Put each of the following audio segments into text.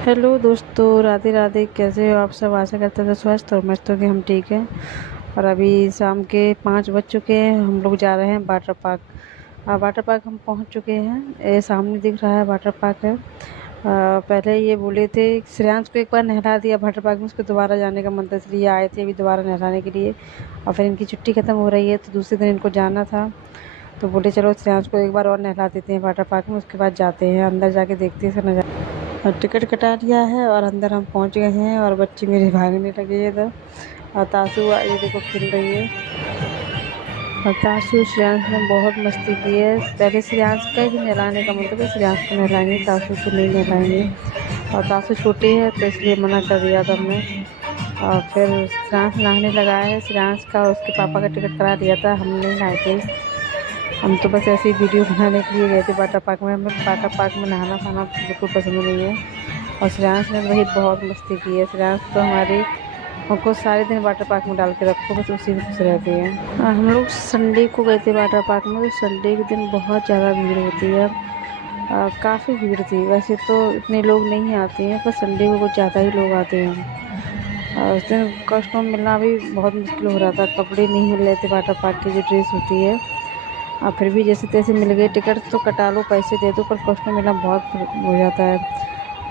Hello दोस्तों, राधे राधे। कैसे हो आप सब? आशा करते हैं स्वस्थ और मस्त हो कि हम ठीक हैं। और अभी शाम के 5 बज चुके हैं। हम लोग जा रहे हैं वाटर पार्क। वाटर पार्क हम पहुंच चुके हैं। ये सामने दिख रहा है वाटर पार्क है। पहले ये बोले थे श्रेयांश को एक बार नहला दिया वाटर पार्क में, उसको दोबारा जाने का मन था, इसलिए आए थे अभी दोबारा नहलाने के लिए। और फिर इनकी छुट्टी ख़त्म हो रही है तो दूसरे दिन इनको जाना था, तो बोले चलो श्रेयांश को एक बार और नहला देते हैं वाटर पार्क में, उसके बाद जाते हैं अंदर, जाके देखते हैं नज़ारा। और टिकट कटा लिया है और अंदर हम पहुंच गए हैं। और बच्ची मेरी भागने लगी है इधर। और तासू ये देखो खेल रही है। और तासू श्रेयांश ने बहुत मस्ती की है। पहले श्रेयांश का ही नहलाने का मतलब है, श्रेयांश को नहलाएंगे, तासू को नहीं नहलाएंगे। और तासू छोटी है तो इसलिए मना कर दिया था हमने। और फिर श्रेयांश नहाने लगा है। श्रेयांश का उसके पापा का टिकट करा दिया था, हम नहीं नहाए थे। हम तो बस ऐसे ही वीडियो बनाने के लिए गए थे वाटर पार्क में। हमें वाटर पार्क में नहाना खाना बिल्कुल पसंद नहीं है। और श्रेयांश ने वही बहुत मस्ती की है। श्रेयांश तो हमारी हमको सारे दिन वाटर पार्क में डाल के रखो, बस उसी में खुश रहती है। हम लोग संडे को गए थे वाटर पार्क में, तो संडे के दिन बहुत ज़्यादा भीड़ होती है। काफ़ी भीड़ थी। वैसे तो इतने लोग नहीं आते हैं, पर संडे को कुछ ज़्यादा ही लोग आते हैं। और उस दिन कस्टमर मिलना भी बहुत मुश्किल हो रहा था, कपड़े नहीं मिल रहे थे वाटर पार्क की जो ड्रेस होती है। फिर भी जैसे तैसे मिल गए। टिकट तो कटा लो, पैसे दे दो, पर कस्टमर मिलना बहुत हो जाता है।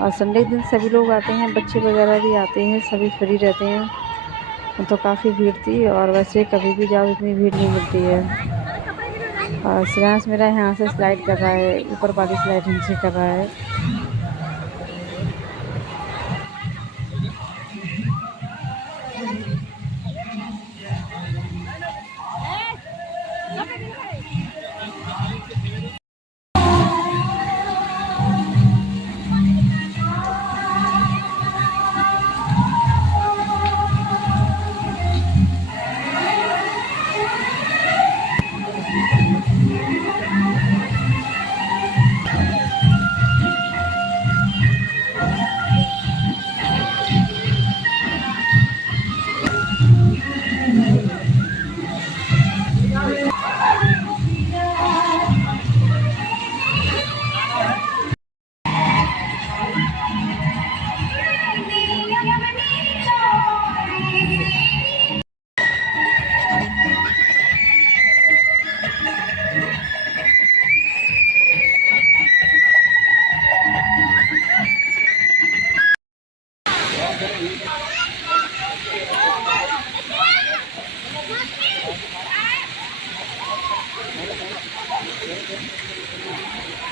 और संडे के दिन सभी लोग आते हैं, बच्चे वगैरह भी आते हैं, सभी फ्री रहते हैं। तो काफ़ी भीड़ थी। और वैसे कभी भी जाओ इतनी भीड़ नहीं मिलती है। और श्रेयांश मेरा यहाँ से स्लाइड कर रहा है, ऊपर वाली स्लाइड नीचे कर रहा है।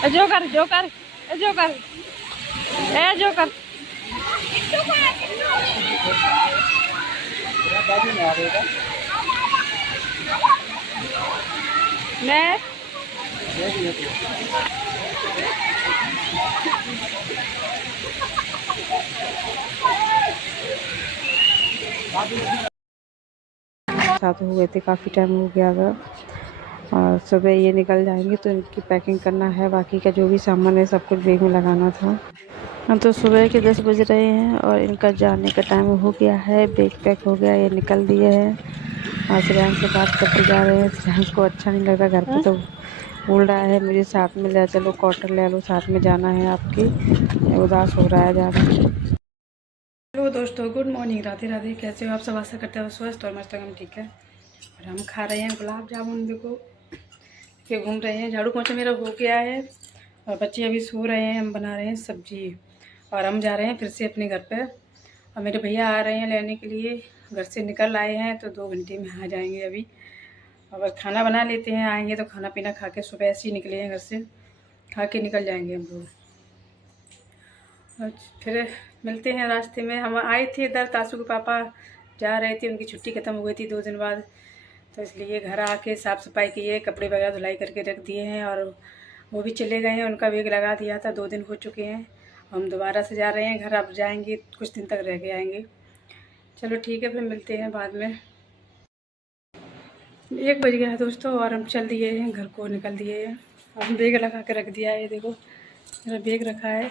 जोकर जोकर जोकर जोकर मैं साथ हुए थे, काफ़ी टाइम हो गया था। और सुबह ये निकल जाएंगे तो इनकी पैकिंग करना है, बाकी का जो भी सामान है सब कुछ बैग में लगाना था। तो सुबह के 10 बज रहे हैं और इनका जाने का टाइम हो गया है। बैग पैक हो गया, ये निकल दिए हैं। और श्रेयांश से बात करते जा रहे हैं। श्रेयांश को अच्छा नहीं लग रहा घर पे, तो बोल रहा है मुझे साथ में ले चलो, कॉटन ले लो, साथ में जाना है आपकी। उदास हो रहा है ज़्यादा। हेलो दोस्तों, गुड मॉर्निंग, राधे राधे। कैसे हो आप सब? आशा करते हो स्वस्थ और मस्त, हम ठीक है। और हम खा रहे हैं गुलाब जामुन। देखो के घूम रहे हैं। झाड़ू पोछा मेरा हो गया है और बच्चे अभी सो रहे हैं। हम बना रहे हैं सब्जी और हम जा रहे हैं फिर से अपने घर पे। और मेरे भैया आ रहे हैं लेने के लिए। घर से निकल आए हैं तो 2 घंटे में आ जाएंगे अभी। और खाना बना लेते हैं, आएंगे तो खाना पीना खा के, सुबह ऐसे ही निकले हैं घर से, खा के निकल जाएंगे हम लोग। और फिर मिलते हैं रास्ते में। हम आए थे इधर, तासू के पापा जा रहे थे, उनकी छुट्टी ख़त्म हो गई थी 2 दिन बाद, तो इसलिए घर आके साफ़ सफाई किए, कपड़े वगैरह धुलाई करके रख दिए हैं। और वो भी चले गए हैं, उनका बैग लगा दिया था। 2 दिन हो चुके हैं। हम दोबारा से जा रहे हैं घर। अब जाएंगे, कुछ दिन तक रह के आएंगे। चलो ठीक है, फिर मिलते हैं बाद में। 1 बज गया है दोस्तों और हम चल दिए हैं, घर को निकल दिए हैं। हम बैग लगा के रख दिया है, ये देखो मेरा बैग रखा है।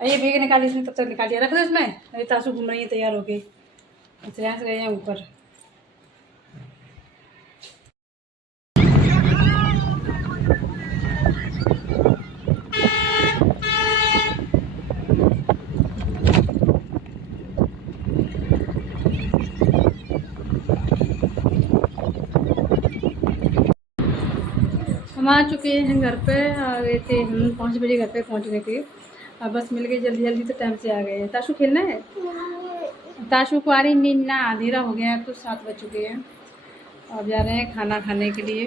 ये बैग निकाली इसने, तब तक निकाल दिया, रख दो इसमें। अरे तासू घूम रही है तैयार हो गई, श्रेयांश गए हैं ऊपर। हम आ चुके हैं घर पे। आ गए थे हम 5 बजे घर पे पहुंच गए थे। अब बस मिल गई जल्दी जल्दी तो टाइम से आ गए हैं। ताशु खेलना है, ताशु को आ रही नींद ना, अंधेरा हो गया है तो 7 बज चुके हैं। अब जा रहे हैं खाना खाने के लिए।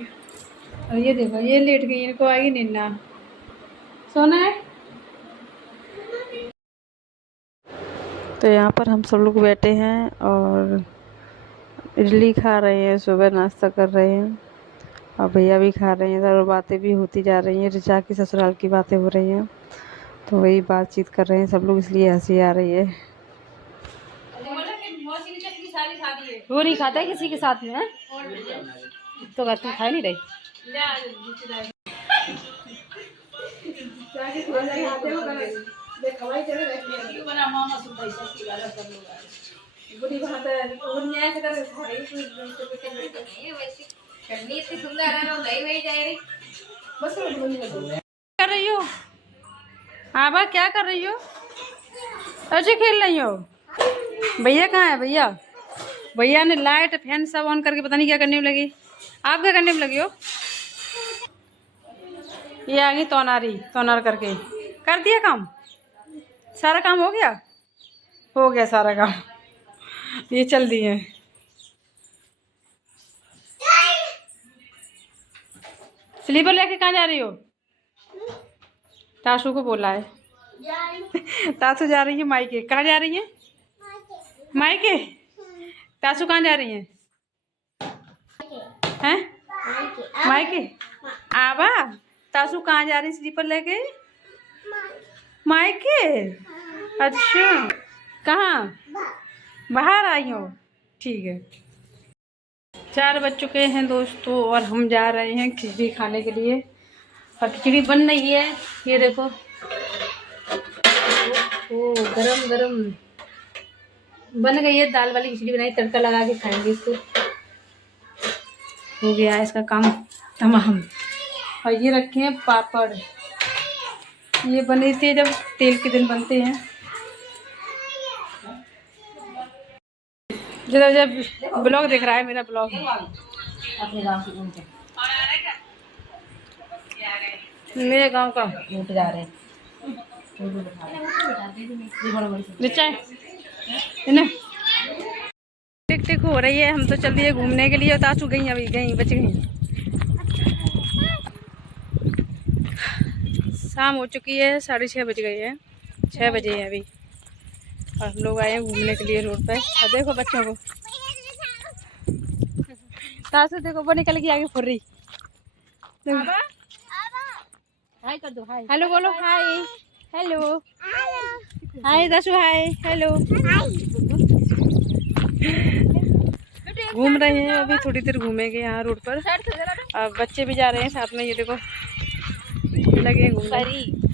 और ये देखो ये लेट गई, इनको आएगी नींद ना। सोना है। तो यहाँ पर हम सब लोग बैठे हैं और इडली खा रहे हैं, सुबह नाश्ता कर रहे हैं और भैया भी खा रहे हैं और बातें भी होती जा रही हैं। ऋचा की ससुराल की बातें हो रही हैं तो वही बातचीत कर रहे हैं सब लोग, इसलिए हंसी आ रही है। वो नहीं खाता है किसी के साथ में है? तो तुम खा नहीं रही। कर रही हो आबा, क्या कर रही हो? ऐसे खेल रही हो? भैया कहाँ है? भैया भैया ने लाइट फैन सब ऑन करके पता नहीं क्या करने में लगी। आप क्या करने में लगी हो? ये आ गई तोनार करके। कर दिया काम, सारा काम हो गया, हो गया सारा काम। ये चल दी है। स्लीपर लेके कहाँ जा रही हो? ताशु को बोला है। ताशु जा रही है मायके। कहाँ जा रही है? मायके। ताशु कहाँ जा रही है? हैं? मायके। आबा ताशु कहाँ जा रही है स्लीपर लेके? मायके। अच्छा, कहाँ? बाहर आई हो, ठीक है। 4 बज चुके हैं दोस्तों और हम जा रहे हैं खिचड़ी खाने के लिए। और खिचड़ी बन रही है, ये देखो। ओ गरम गरम बन गई है। दाल वाली खिचड़ी बनाई, तड़का लगा के खाएंगे इसको। हो गया इसका काम तमाम। और ये रखे हैं पापड़, ये बने थे जब तेल के दिन बनते हैं। जब जब ब्लॉग देख रहा है मेरा ब्लॉग, मेरे गांव का उठ जा रहे हैं। टिक टिक हो रही है, हम तो चल दिए घूमने के लिए। और ताशु गई, अभी गई, बच गई। शाम हो चुकी है, 6:30 बज गए हैं, 6 बजे हैं अभी। और हम लोग आए हैं घूमने के लिए रोड पे। और देखो बच्चों को, ताशु देखो वो निकल के आगे फुर रही। हाय कर दो, हाय हेलो बोलो, hi hello hi Tashu, hi hello. घूम रहे हैं अभी, थोड़ी देर घूमेंगे यहाँ रोड पर। अब बच्चे भी जा रहे हैं साथ में, ये देखो लगे घूमने।